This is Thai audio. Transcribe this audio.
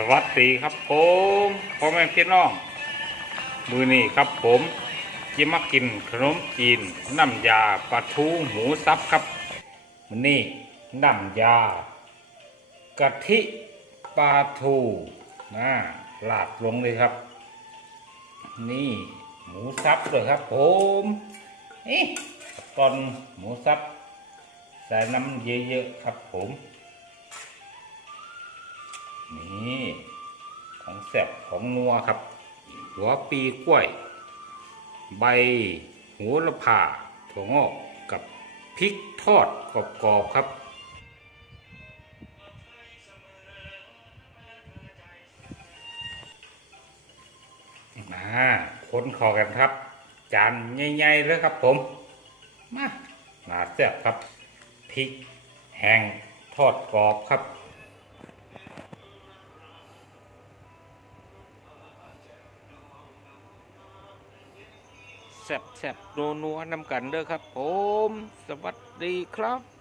สวัสดีครับผมพ่อแม่พี่น้อง มือนี้ครับผมจะมากินขนมจีนน้ำยาปลาทูหมูสับครับมือนี้น้ำยากะทิปลาทูนะลาดลงเลยครับ นี่หมูสับเลยครับผมนี่ตอนหมูสับใส่น้ำเยอะๆครับผม นี่ของแซบของนัวครับ หัวปีกล้วย ใบโหูละผ่าถั่วงอกกับพริกทอดกรอบๆครับมาคนเขอกันครับ จานใหญ่ๆเลยครับผม มาหนาแซ่บครับพริกแห้งทอดกรอบครับ แซบแซบนัวนัวน้ำกันเด้อครับ ผม สวัสดีครับ